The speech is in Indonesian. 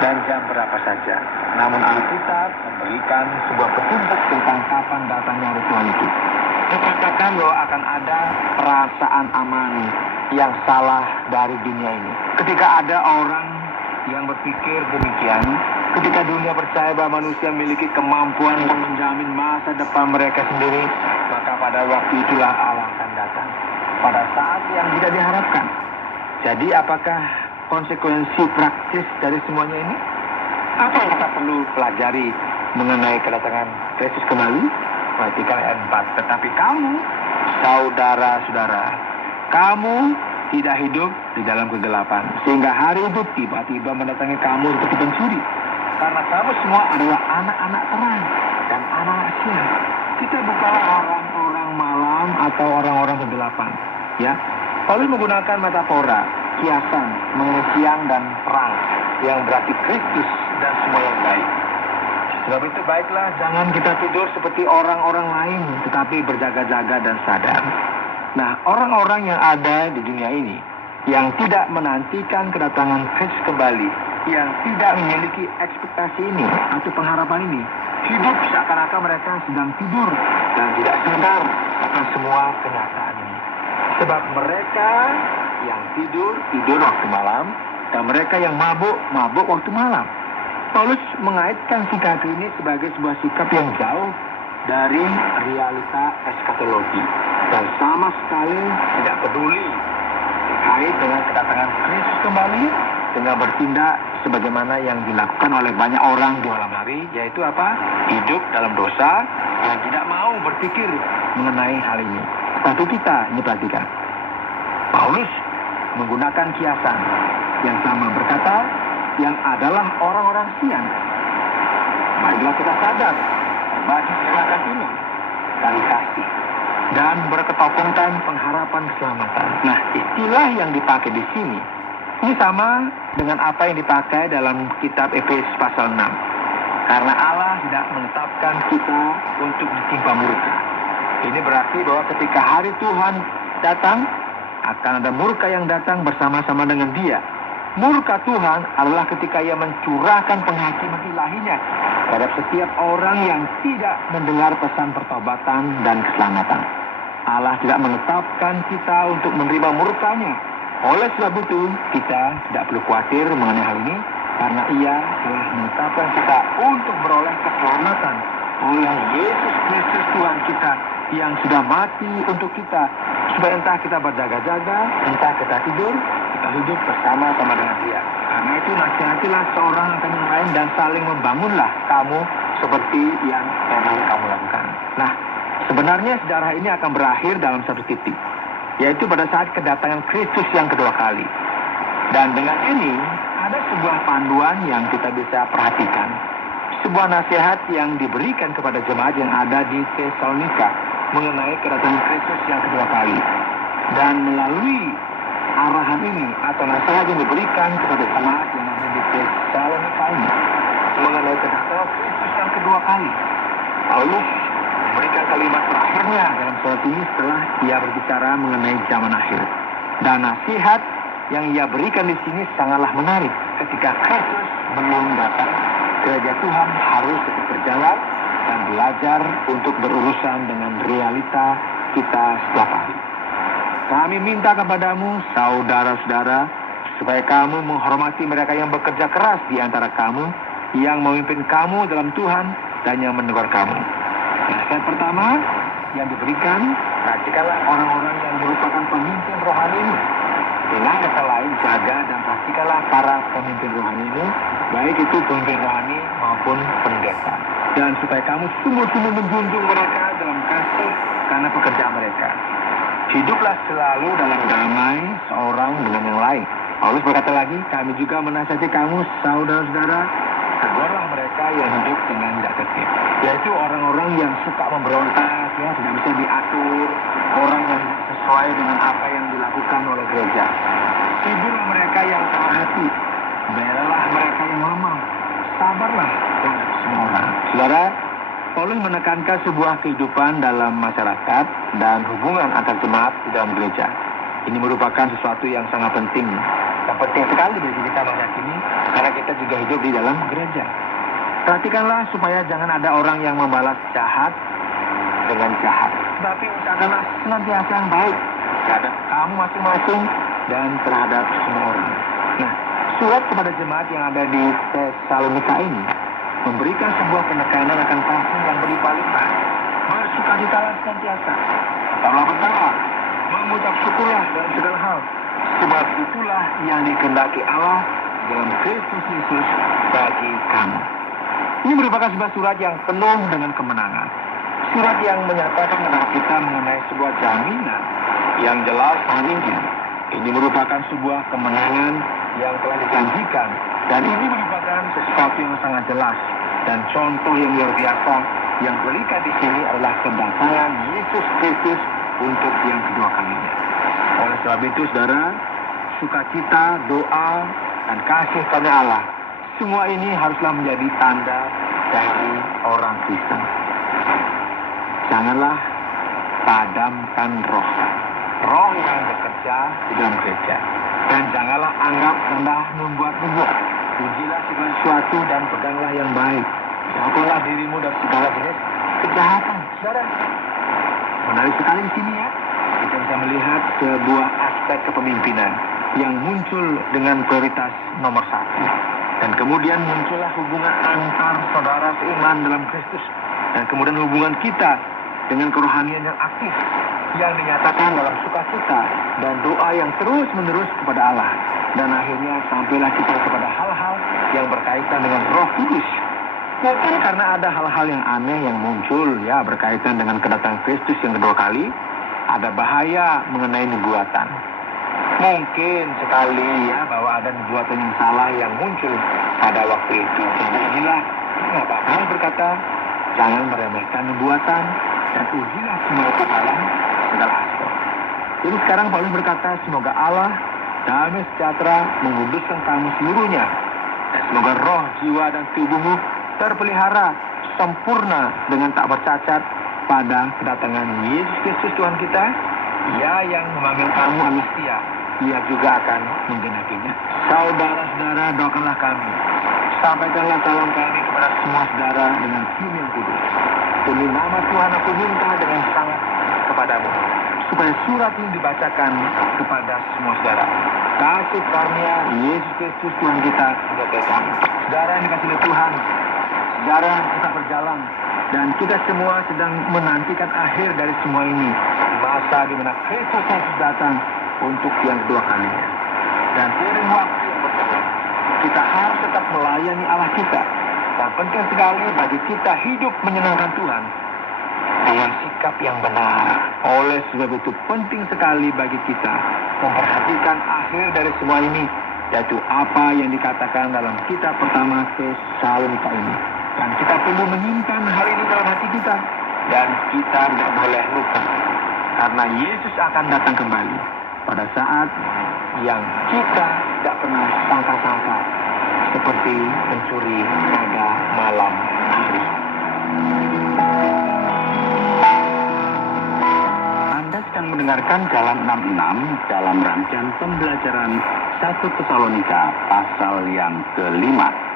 dan jam berapa saja. Namun Alkitab memberikan sebuah petunjuk tentang kapan datangnya hari Tuhan itu. Dikatakan bahwa akan ada perasaan aman yang salah dari dunia ini. Ketika ada orang yang berpikir demikian, ketika dunia percaya bahwa manusia memiliki kemampuan untuk menjamin masa depan mereka sendiri, maka pada waktu itulah Allah akan datang. Pada saat yang tidak diharapkan. Jadi apakah konsekuensi praktis dari semuanya ini? Apa yang kita perlu pelajari mengenai kedatangan Kristus kembali? Perhatikan ayat 4. Tetapi kamu, saudara-saudara, kamu tidak hidup di dalam kegelapan, sehingga hari itu tiba-tiba mendatangi kamu seperti pencuri. Karena kamu semua adalah anak-anak terang dan anak-anak siang. Kita bukanlah orang-orang malam atau orang-orang kegelapan. Ya, Paulus menggunakan metafora, kiasan mengenai siang dan terang, yang berarti Kristus dan semua yang baik. Sebab itu baiklah, jangan kita tidur seperti orang-orang lain, tetapi berjaga-jaga dan sadar. Nah, orang-orang yang ada di dunia ini, yang tidak menantikan kedatangan Kristus kembali, yang tidak memiliki ekspektasi ini atau pengharapan ini, hidup seakan-akan mereka sedang tidur dan tidak sadar akan semua kenyataan ini. Sebab mereka yang tidur waktu malam, dan mereka yang mabuk waktu malam. Paulus mengaitkan sikap ini sebagai sebuah sikap yang jauh dari realita eskatologi dan sama sekali tidak peduli terkait dengan kedatangan Kristus kembali, dengan bertindak sebagaimana yang dilakukan oleh banyak orang di malam hari, yaitu apa? Hidup dalam dosa dan tidak mau berpikir mengenai hal ini. Tapi kita, ini perhatikan, Paulus menggunakan kiasan yang sama, berkata yang adalah orang-orang siang. Marilah kita sadar, berbagi silakan ini tali kasih dan berketopongkan pengharapan keselamatan. Nah, istilah yang dipakai di sini ini sama dengan apa yang dipakai dalam kitab Efesus pasal 6. Karena Allah tidak menetapkan kita untuk ditimpa murka. Ini berarti bahwa ketika hari Tuhan datang, akan ada murka yang datang bersama-sama dengan Dia. Murka Tuhan adalah ketika Ia mencurahkan penghakiman ilahinya terhadap setiap orang yang tidak mendengar pesan pertobatan dan keselamatan. Allah tidak menetapkan kita untuk menerima murkanya. Oleh sebab itu, kita tidak perlu khawatir mengenai hal ini, karena Ia telah menetapkan kita untuk beroleh keselamatan oleh Yesus Kristus Tuhan kita, yang sudah mati untuk kita, supaya entah kita berjaga-jaga, entah kita tidur, kita hidup bersama-sama dengan Dia. Karena itu nasihatilah seorang akan yang lain dan saling membangunlah kamu seperti yang memang kamu lakukan. Nah, sebenarnya sejarah ini akan berakhir dalam satu titik, yaitu pada saat kedatangan Kristus yang kedua kali. Dan dengan ini ada sebuah panduan yang kita bisa perhatikan, sebuah nasihat yang diberikan kepada jemaat yang ada di Tesalonika mengenai kedatangan Kristus yang kedua kali. Dan melalui arahan ini atau nasihat yang diberikan kepada jemaat yang ada di Tesalonika ini mengenai kedatangan Kristus yang kedua kali, Paulus memberikan kalimat terakhirnya dalam surat ini setelah ia berbicara mengenai zaman akhir. Dan nasihat yang ia berikan di sini sangatlah menarik. Ketika Kristus belum datang, gereja Tuhan harus tetap berjalan dan belajar untuk berurusan dengan realita kita setiap hari. Kami minta kepadamu, saudara-saudara, supaya kamu menghormati mereka yang bekerja keras di antara kamu, yang memimpin kamu dalam Tuhan dan yang menegur kamu. Nasihat pertama yang diberikan, perhatikanlah orang-orang yang merupakan pemimpin rohani ini. Dengan kata lain, jaga dan pastikanlah para pemimpin rohani ini, baik itu pemimpin rohani maupun pendeta. Dan supaya kamu sungguh-sungguh menjunjung mereka dalam kasih karena pekerjaan mereka. Hiduplah selalu dalam damai seorang dengan yang lain. Paulus berkata lagi, kami juga menasihati kamu, saudara-saudara, tegurlah mereka yang hidup dengan tidak tertib, yaitu orang-orang yang suka memberontak, ya, tidak bisa diatur, orang yang sesuai dengan apa yang dilakukan oleh gereja. Hiburlah mereka yang keras hati, belalah mereka yang lemah, sabarlah terhadap semua orang. Saudara, Paulus menekankan sebuah kehidupan dalam masyarakat dan hubungan antar jemaat di dalam gereja. Ini merupakan sesuatu yang sangat penting yang penting sekali bagi kita meyakini karena kita juga hidup di dalam gereja. Perhatikanlah supaya jangan ada orang yang membalas jahat dengan jahat, tapi usahakanlah senantiasa yang baik terhadap kamu masing-masing dan terhadap semua orang. Nah, surat kepada jemaat yang ada di Tesalonika ini memberikan sebuah penekanan akan kasih yang berlimpah-limpah. Bersukacitalah senantiasa, tetaplah berdoa, mengucap syukurlah dalam segala hal, sebab itulah yang dikehendaki Allah dalam Kristus Yesus bagi kamu. Ini merupakan sebuah surat yang penuh dengan kemenangan. Surat yang menyatakan kepada kita mengenai sebuah jaminan yang jelas tentang Injil. Ini merupakan sebuah kemenangan yang telah dijanjikan, dan ini merupakan sesuatu yang sangat jelas dan contoh yang luar biasa yang berikan di sini adalah kedatangan Yesus Kristus untuk yang kedua kalinya. Oleh sebab itu, saudara, sukacita, doa, dan kasih karena Allah, semua ini haruslah menjadi tanda dari orang Kristen. Janganlah padamkan roh yang bekerja di dalam gereja. Dan janganlah anggap rendah membuat-membuat. Pujilah segala sesuatu dan peganglah yang baik. Jauhkanlah dirimu dari segala jenis kejahatan. Saudara, menarik sekali di sini ya. Kita bisa melihat sebuah aspek kepemimpinan yang muncul dengan prioritas nomor 1. Dan kemudian muncullah hubungan antar saudara seiman dalam Kristus. Dan kemudian hubungan kita dengan kerohanian yang aktif yang dinyatakan dalam sukacita dan doa yang terus-menerus kepada Allah. Dan akhirnya sampailah kita kepada hal-hal yang berkaitan dengan Roh Kudus. Mungkin karena ada hal-hal yang aneh yang muncul ya berkaitan dengan kedatangan Kristus yang kedua kali, ada bahaya mengenai nubuatan. Mungkin sekali ya bahwa ada nubuatan yang salah yang muncul pada waktu itu. Inilah mengapa Paulus berkata, jangan meremehkan nubuatan dan ujilah semua dalam segala aspek. Jadi sekarang Paulus berkata, semoga Allah damai sejahtera menguduskan kamu seluruhnya, dan semoga roh, jiwa, dan tubuhmu terpelihara sempurna dengan tak bercacat pada kedatangan Yesus Kristus Tuhan kita. Ia yang memanggil kamu adalah setia, ia juga akan menggenapinya. Saudara-saudara, doakanlah kami, sampaikanlah salam kami kepada semua saudara dengan hati yang kudus. Demi nama Tuhan aku minta dengan sangat kepadamu, supaya surat ini dibacakan kepada semua saudara. Kasih karunia Yesus Kristus Tuhan kita menyertai kami. Saudara yang dikasihi oleh Tuhan, saudara kita berjalan dan kita semua sedang menantikan akhir dari semua ini, masa di mana Kristus Yesus datang untuk yang kedua kalinya. Dan seiring waktu yang berjalan, kita harus tetap melayani Allah kita. Dan penting sekali bagi kita hidup menyenangkan Tuhan dengan sikap yang benar. Oleh sebab itu penting sekali bagi kita memperhatikan akhir dari semua ini, yaitu apa yang dikatakan dalam kitab pertama Tesalonika ini. Dan kita perlu menyimpan hal ini dalam hati kita. Dan kita tidak boleh lupa, karena Yesus akan datang kembali pada saat yang kita tidak pernah sangka-sangka, seperti mencuri pada malam hari. Anda sedang mendengarkan Jalan 66 dalam rangkaian pembelajaran 1 Tesalonika pasal yang ke-5.